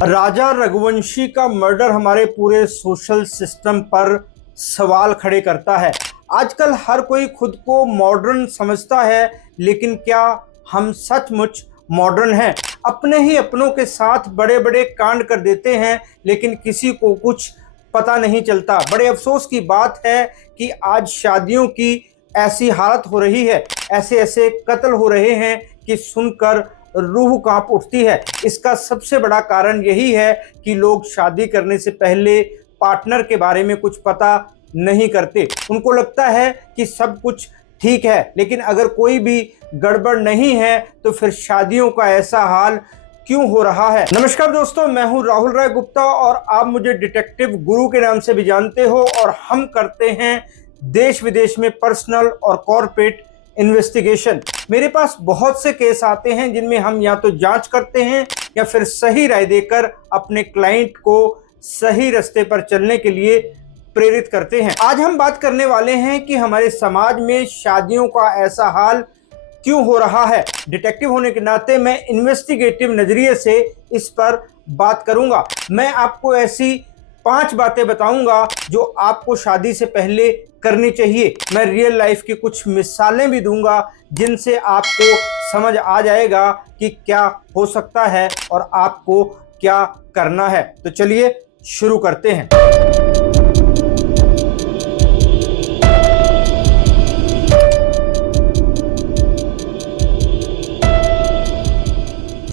राजा रघुवंशी का मर्डर हमारे पूरे सोशल सिस्टम पर सवाल खड़े करता है। आजकल हर कोई खुद को मॉडर्न समझता है, लेकिन क्या हम सचमुच मॉडर्न हैं? अपने ही अपनों के साथ बड़े बड़े कांड कर देते हैं, लेकिन किसी को कुछ पता नहीं चलता। बड़े अफसोस की बात है कि आज शादियों की ऐसी हालत हो रही है, ऐसे ऐसे कत्ल हो रहे हैं कि सुनकर रूह कांप उठती है। इसका सबसे बड़ा कारण यही है कि लोग शादी करने से पहले पार्टनर के बारे में कुछ पता नहीं करते। उनको लगता है कि सब कुछ ठीक है, लेकिन अगर कोई भी गड़बड़ नहीं है तो फिर शादियों का ऐसा हाल क्यों हो रहा है। नमस्कार दोस्तों, मैं हूं राहुल राय गुप्ता और आप मुझे डिटेक्टिव गुरु के नाम से भी जानते हो, और हम करते हैं देश विदेश में पर्सनल और कॉर्पोरेट इन्वेस्टिगेशन। मेरे पास बहुत से केस आते हैं जिनमें हम या तो जांच करते हैं या फिर सही राय देकर अपने क्लाइंट को सही रास्ते पर चलने के लिए प्रेरित करते हैं। आज हम बात करने वाले हैं कि हमारे समाज में शादियों का ऐसा हाल क्यों हो रहा है। डिटेक्टिव होने के नाते मैं इन्वेस्टिगेटिव नजरिए से इस पर बात करूंगा। मैं आपको ऐसी 5 बातें बताऊंगा जो आपको शादी से पहले करनी चाहिए। मैं रियल लाइफ की कुछ मिसालें भी दूंगा जिनसे आपको समझ आ जाएगा कि क्या हो सकता है और आपको क्या करना है। तो चलिए शुरू करते हैं।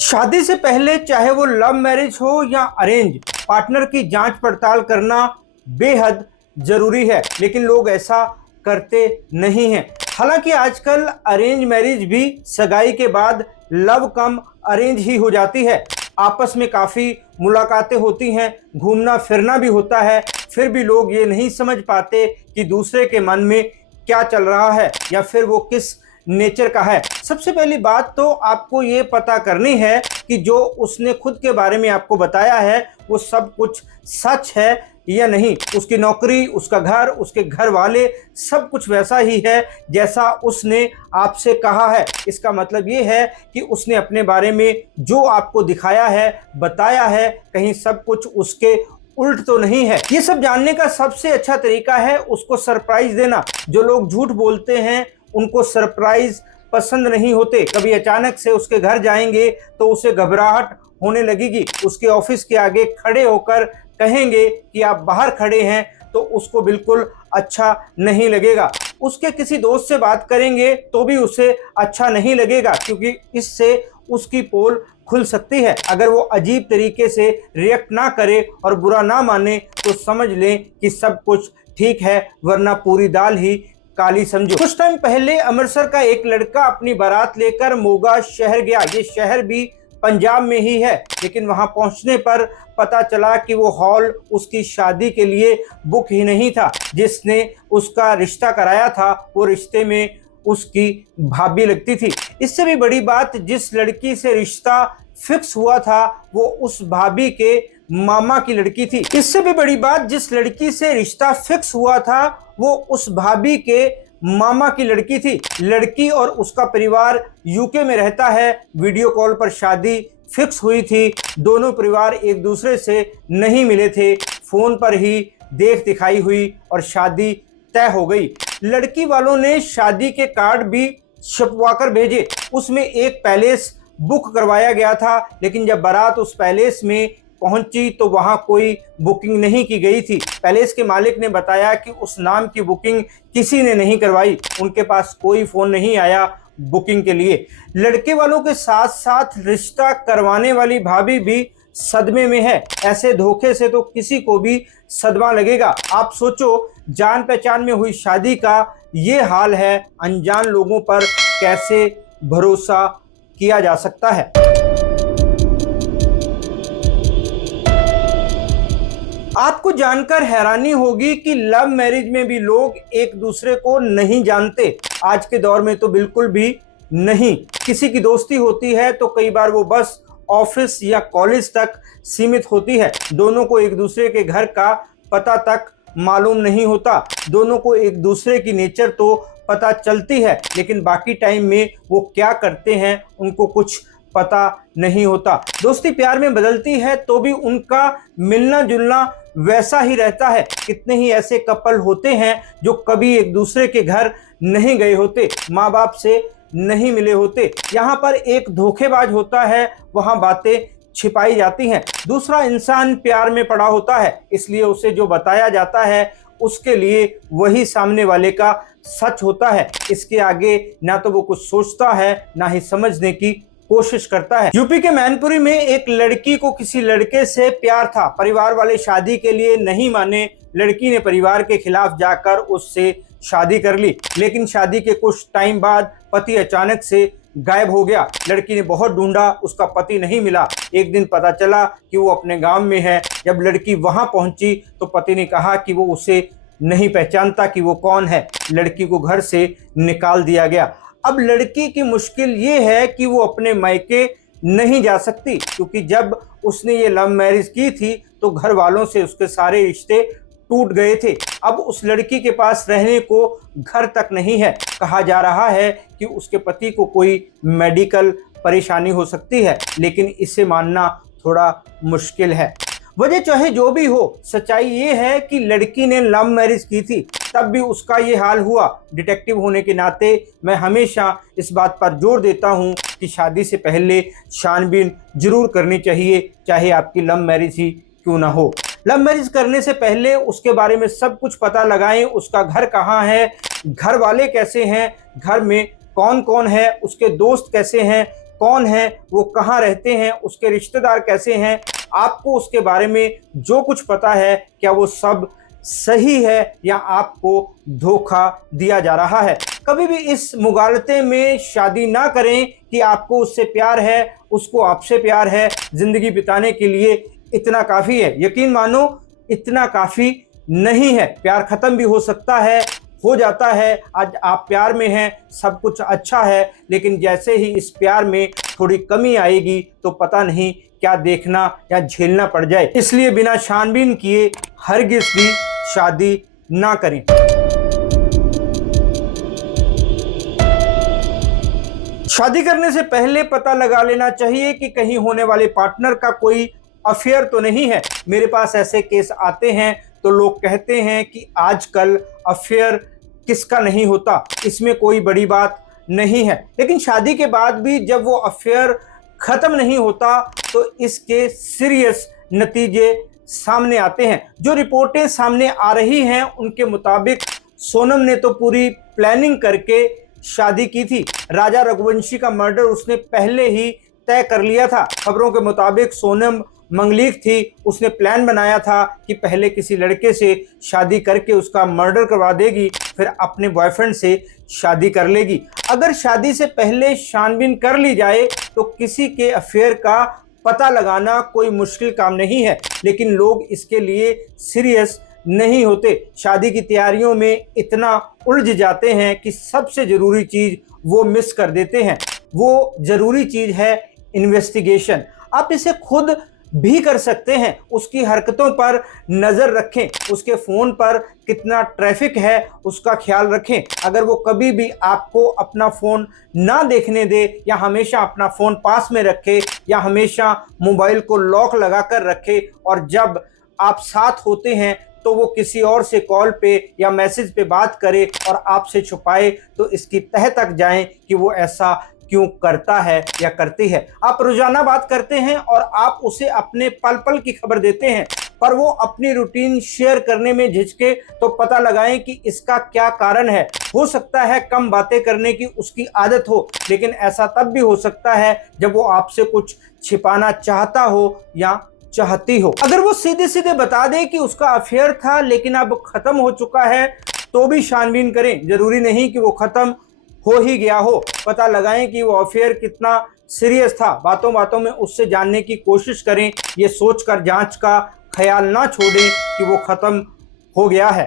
शादी से पहले चाहे वो लव मैरिज हो या अरेंज, पार्टनर की जांच पड़ताल करना बेहद जरूरी है, लेकिन लोग ऐसा करते नहीं हैं। हालांकि आजकल अरेंज मैरिज भी सगाई के बाद लव कम अरेंज ही हो जाती है। आपस में काफ़ी मुलाकातें होती हैं, घूमना फिरना भी होता है, फिर भी लोग ये नहीं समझ पाते कि दूसरे के मन में क्या चल रहा है या फिर वो किस नेचर का है। सबसे पहली बात तो आपको ये पता करनी है कि जो उसने खुद के बारे में आपको बताया है वो सब कुछ सच है या नहीं। उसकी नौकरी, उसका घर, उसके घर वाले, सब कुछ वैसा ही है जैसा उसने आपसे कहा है। इसका मतलब ये है कि उसने अपने बारे में जो आपको दिखाया है, बताया है, कहीं सब कुछ उसके उल्ट तो नहीं है। ये सब जानने का सबसे अच्छा तरीका है उसको सरप्राइज देना। जो लोग झूठ बोलते हैं उनको सरप्राइज पसंद नहीं होते। कभी अचानक से उसके घर जाएंगे तो उसे घबराहट होने लगेगी। उसके ऑफिस के आगे खड़े होकर कहेंगे कि आप बाहर खड़े हैं तो उसको बिल्कुल अच्छा नहीं लगेगा। उसके किसी दोस्त से बात करेंगे तो भी उसे अच्छा नहीं लगेगा, क्योंकि इससे उसकी पोल खुल सकती है। अगर वो अजीब तरीके से रिएक्ट ना करे और बुरा ना माने तो समझ लें कि सब कुछ ठीक है, वरना पूरी दाल ही काली समझो। कुछ टाइम पहले अमृतसर का एक लड़का अपनी बारात लेकर मोगा शहर गया। ये शहर भी पंजाब में ही है, लेकिन वहां पहुंचने पर पता चला कि वो हॉल उसकी शादी के लिए बुक ही नहीं था। जिसने उसका रिश्ता कराया था वो रिश्ते में उसकी भाभी लगती थी। इससे भी बड़ी बात, जिस लड़की से रिश्ता फिक्स हुआ था वो उस भाभी के मामा की लड़की थी। इससे भी बड़ी बात, जिस लड़की से रिश्ता फिक्स हुआ था वो उस भाभी के मामा की लड़की थी। लड़की और उसका परिवार यूके में रहता है। वीडियो कॉल पर शादी फिक्स हुई थी। दोनों परिवार एक दूसरे से नहीं मिले थे, फोन पर ही देख दिखाई हुई और शादी तय हो गई। लड़की वालों ने शादी के कार्ड भी छपवाकर भेजे। उसमें एक पैलेस बुक करवाया गया था, लेकिन जब बारात उस पैलेस में पहुंची तो वहां कोई बुकिंग नहीं की गई थी। पैलेस के मालिक ने बताया कि उस नाम की बुकिंग किसी ने नहीं करवाई। उनके पास कोई फोन नहीं आया बुकिंग के लिए। लड़के वालों के साथ साथ रिश्ता करवाने वाली भाभी भी सदमे में है। ऐसे धोखे से तो किसी को भी सदमा लगेगा। आप सोचो, जान पहचान में हुई शादी का ये हाल है, अनजान लोगों पर कैसे भरोसा किया जा सकता है। आपको जानकर हैरानी होगी कि लव मैरिज में भी लोग एक दूसरे को नहीं जानते। आज के दौर में तो बिल्कुल भी नहीं। किसी की दोस्ती होती है तो कई बार वो बस ऑफिस या कॉलेज तक सीमित होती है। दोनों को एक दूसरे के घर का पता तक मालूम नहीं होता। दोनों को एक दूसरे की नेचर तो पता चलती है, लेकिन बाकी टाइम में वो क्या करते हैं उनको कुछ पता नहीं होता। दोस्ती प्यार में बदलती है तो भी उनका मिलना जुलना वैसा ही रहता है। कितने ही ऐसे कपल होते हैं जो कभी एक दूसरे के घर नहीं गए होते, माँ बाप से नहीं मिले होते। यहाँ पर एक धोखेबाज होता है, वहाँ बातें छिपाई जाती हैं। दूसरा इंसान प्यार में पड़ा होता है, इसलिए उसे जो बताया जाता है उसके लिए वही सामने वाले का सच होता है। इसके आगे ना तो वो कुछ सोचता है ना ही समझने की कोशिश करता है। यूपी के मैनपुरी में एक लड़की को किसी लड़के से प्यार था। परिवार वाले शादी के लिए नहीं माने। लड़की ने परिवार के खिलाफ जाकर उससे शादी कर ली, लेकिन शादी के कुछ टाइम बाद पति अचानक से गायब हो गया। लड़की ने बहुत ढूंढा, उसका पति नहीं मिला। एक दिन पता चला कि वो अपने गांव में है। जब लड़की वहां पहुंची तो पति ने कहा कि वो उसे नहीं पहचानता कि वो कौन है। लड़की को घर से निकाल दिया गया। अब लड़की की मुश्किल ये है कि वो अपने मायके नहीं जा सकती, क्योंकि जब उसने ये लव मैरिज की थी तो घर वालों से उसके सारे रिश्ते टूट गए थे। अब उस लड़की के पास रहने को घर तक नहीं है। कहा जा रहा है कि उसके पति को कोई मेडिकल परेशानी हो सकती है, लेकिन इसे मानना थोड़ा मुश्किल है। वजह चाहे जो भी हो, सच्चाई ये है कि लड़की ने लव मैरिज की थी, तब भी उसका ये हाल हुआ। डिटेक्टिव होने के नाते मैं हमेशा इस बात पर जोर देता हूँ कि शादी से पहले छानबीन जरूर करनी चाहिए, चाहे आपकी लव मैरिज ही क्यों ना हो। लव मैरिज करने से पहले उसके बारे में सब कुछ पता लगाएं। उसका घर कहाँ है, घर वाले कैसे हैं, घर में कौन कौन है, उसके दोस्त कैसे हैं, कौन है, वो कहाँ रहते हैं, उसके रिश्तेदार कैसे हैं। आपको उसके बारे में जो कुछ पता है, क्या वो सब सही है या आपको धोखा दिया जा रहा है। कभी भी इस मुगालते में शादी ना करें कि आपको उससे प्यार है, उसको आपसे प्यार है, जिंदगी बिताने के लिए इतना काफ़ी है। यकीन मानो इतना काफ़ी नहीं है। प्यार ख़त्म भी हो सकता है, हो जाता है। आज आप प्यार में हैं, सब कुछ अच्छा है, लेकिन जैसे ही इस प्यार में थोड़ी कमी आएगी तो पता नहीं क्या देखना या झेलना पड़ जाए। इसलिए बिना छानबीन किए हरगिज़ भी शादी ना करें। शादी करने से पहले पता लगा लेना चाहिए कि कहीं होने वाले पार्टनर का कोई अफेयर तो नहीं है। मेरे पास ऐसे केस आते हैं तो लोग कहते हैं कि आजकल अफेयर किसका नहीं होता, इसमें कोई बड़ी बात नहीं है। लेकिन शादी के बाद भी जब वो अफेयर खत्म नहीं होता तो इसके सीरियस नतीजे सामने आते हैं। जो रिपोर्टें सामने आ रही हैं उनके मुताबिक सोनम ने तो पूरी प्लानिंग करके शादी की थी। राजा रघुवंशी का मर्डर उसने पहले ही तय कर लिया था। खबरों के मुताबिक सोनम मंगलीक थी, उसने प्लान बनाया था कि पहले किसी लड़के से शादी करके उसका मर्डर करवा देगी, फिर अपने बॉयफ्रेंड से शादी कर लेगी। अगर शादी से पहले छानबीन कर ली जाए तो किसी के अफेयर का पता लगाना कोई मुश्किल काम नहीं है, लेकिन लोग इसके लिए सीरियस नहीं होते। शादी की तैयारियों में इतना उलझ जाते हैं कि सबसे ज़रूरी चीज़ वो मिस कर देते हैं। वो ज़रूरी चीज़ है इन्वेस्टिगेशन। आप इसे खुद भी कर सकते हैं। उसकी हरकतों पर नज़र रखें, उसके फ़ोन पर कितना ट्रैफिक है उसका ख्याल रखें। अगर वो कभी भी आपको अपना फ़ोन ना देखने दे या हमेशा अपना फ़ोन पास में रखे या हमेशा मोबाइल को लॉक लगा कर रखे और जब आप साथ होते हैं तो वो किसी और से कॉल पे या मैसेज पे बात करे और आपसे छुपाए, तो इसकी तह तक जाएं कि वो ऐसा क्यों करता है या करती है। आप रोजाना बात करते हैं और आप उसे अपने पल पल की खबर देते हैं, पर वो अपनी रूटीन शेयर करने में झिझके, तो पता लगाएं कि इसका क्या कारण है। हो सकता है कम बातें करने की उसकी आदत हो, लेकिन ऐसा तब भी हो सकता है जब वो आपसे कुछ छिपाना चाहता हो या चाहती हो। अगर वो सीधे सीधे बता दे कि उसका अफेयर था लेकिन अब खत्म हो चुका है तो भी छानबीन करें। जरूरी नहीं कि वो खत्म हो ही गया हो। पता लगाएं कि वो अफेयर कितना सीरियस था। बातों बातों में उससे जानने की कोशिश करें, ये सोचकर जांच का ख्याल ना छोड़ें कि वो खत्म हो गया है।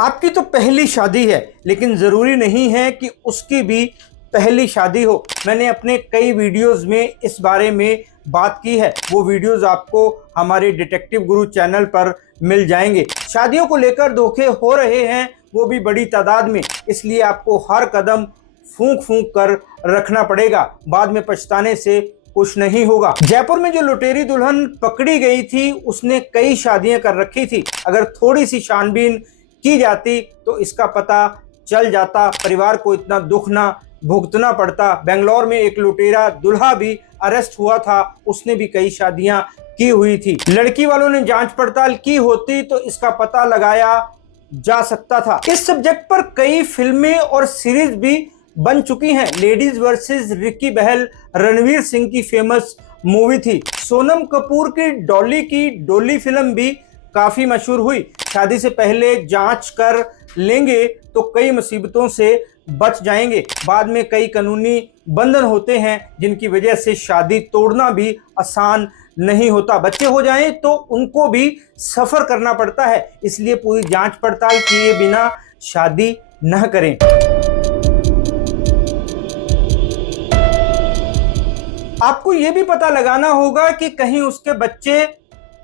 आपकी तो पहली शादी है, लेकिन जरूरी नहीं है कि उसकी भी पहली शादी हो। मैंने अपने कई वीडियोस में इस बारे में बात की है, वो वीडियोस आपको हमारे डिटेक्टिव गुरु चैनल पर मिल जाएंगे। शादियों को लेकर धोखे हो रहे हैं, वो भी बड़ी तादाद में, इसलिए आपको हर कदम फूंक फूंक कर रखना पड़ेगा, बाद में पछताने से कुछ नहीं होगा। जयपुर में जो लुटेरी दुल्हन पकड़ी गई थी उसने कई शादियां कर रखी थी। अगर थोड़ी सी छानबीन की जाती तो इसका पता चल जाता, परिवार को इतना दुख ना भुगतना पड़ता। बेंगलोर में एक लुटेरा दुल्हा भी अरेस्ट हुआ था, उसने भी कई शादियां की हुई थी। लड़की वालों ने जांच पड़ताल की होती तो इसका पता लगाया जा सकता था। इस सब्जेक्ट पर कई फिल्में और सीरीज भी बन चुकी हैं। लेडीज वर्सेस रिकी बहल रणवीर सिंह की फेमस मूवी थी। सोनम कपूर की डोली फिल्म भी काफी मशहूर हुई। शादी से पहले जांच कर लेंगे तो कई मुसीबतों से बच जाएंगे। बाद में कई कानूनी बंधन होते हैं जिनकी वजह से शादी तोड़ना भी आसान नहीं होता। बच्चे हो जाएं तो उनको भी सफर करना पड़ता है, इसलिए पूरी जांच पड़ताल किए बिना शादी न करें। आपको यह भी पता लगाना होगा कि कहीं उसके बच्चे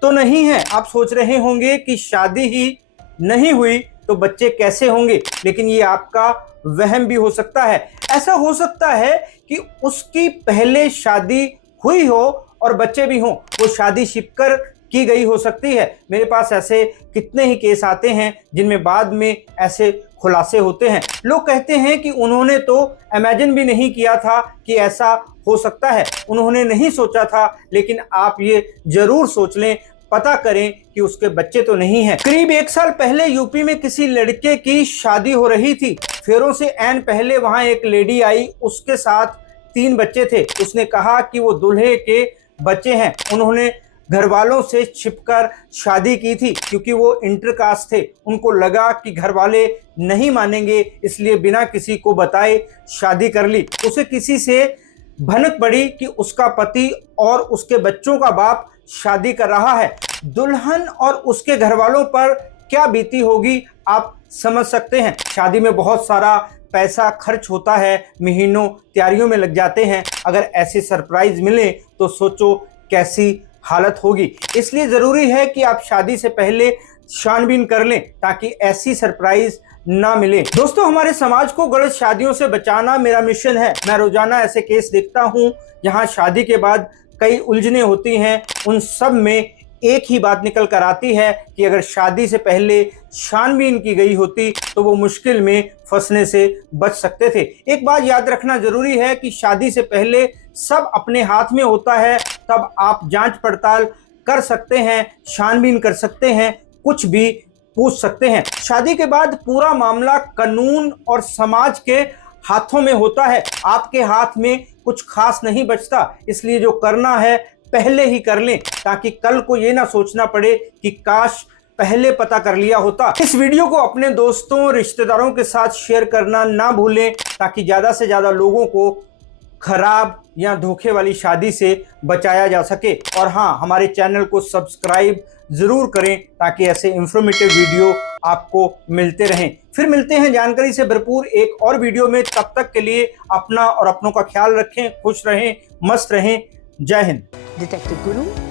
तो नहीं हैं। आप सोच रहे होंगे कि शादी ही नहीं हुई तो बच्चे कैसे होंगे, लेकिन ये आपका वहम भी हो सकता है। ऐसा हो सकता है कि उसकी पहले शादी हुई हो और बच्चे भी हों, वो शादी छिपकर की गई हो सकती है। मेरे पास ऐसे कितने ही केस आते हैं जिनमें बाद में ऐसे खुलासे होते हैं। लोग कहते हैं कि उन्होंने तो इमेजिन भी नहीं किया था कि ऐसा हो सकता है, उन्होंने नहीं सोचा था, लेकिन आप ये जरूर सोच लें, पता करें कि उसके बच्चे तो नहीं हैं। करीब 1 साल पहले यूपी में किसी लड़के की शादी हो रही थी। फेरों से ऐन पहले वहां एक लेडी आई, उसके साथ 3 बच्चे थे। उसने कहा कि वो दूल्हे के बच्चे हैं। उन्होंने घर वालों से छिपकर शादी की थी क्योंकि वो इंटरकास्ट थे। उनको लगा कि घर वाले नहीं मानेंगे, इसलिए बिना किसी को बताए शादी कर ली। उसे किसी से भनक पड़ी कि उसका पति और उसके बच्चों का बाप शादी कर रहा है। दुल्हन और उसके घर वालों पर क्या बीती होगी आप समझ सकते हैं। शादी में बहुत सारा पैसा खर्च होता है, महीनों तैयारियों में लग जाते हैं। अगर ऐसे सरप्राइज मिले तो सोचो कैसी हालत होगी। इसलिए जरूरी है कि आप शादी से पहले छानबीन कर लें ताकि ऐसी सरप्राइज ना मिले। दोस्तों, हमारे समाज को गलत शादियों से बचाना मेरा मिशन है। मैं रोजाना ऐसे केस देखता हूं जहां शादी के बाद कई उलझने होती हैं। उन सब में एक ही बात निकल कर आती है कि अगर शादी से पहले छानबीन की गई होती तो वो मुश्किल में फंसने से बच सकते थे। एक बात याद रखना जरूरी है कि शादी से पहले सब अपने हाथ में होता है, तब आप जांच पड़ताल कर सकते हैं, छानबीन कर सकते हैं, कुछ भी पूछ सकते हैं। शादी के बाद पूरा मामला कानून और समाज के हाथों में होता है। आपके हाथ में कुछ खास नहीं बचता, इसलिए जो करना है पहले ही कर लें ताकि कल को ये ना सोचना पड़े कि काश पहले पता कर लिया होता। इस वीडियो को अपने दोस्तों रिश्तेदारों के साथ शेयर करना ना भूलें ताकि ज़्यादा से ज़्यादा लोगों को खराब या धोखे वाली शादी से बचाया जा सके। और हाँ, हमारे चैनल को सब्सक्राइब ज़रूर करें ताकि ऐसे इंफॉर्मेटिव वीडियो आपको मिलते रहें। फिर मिलते हैं जानकारी से भरपूर एक और वीडियो में। तब तक के लिए अपना और अपनों का ख्याल रखें, खुश रहें, मस्त रहें। जय हिंद। डिटेक्टिव गुरु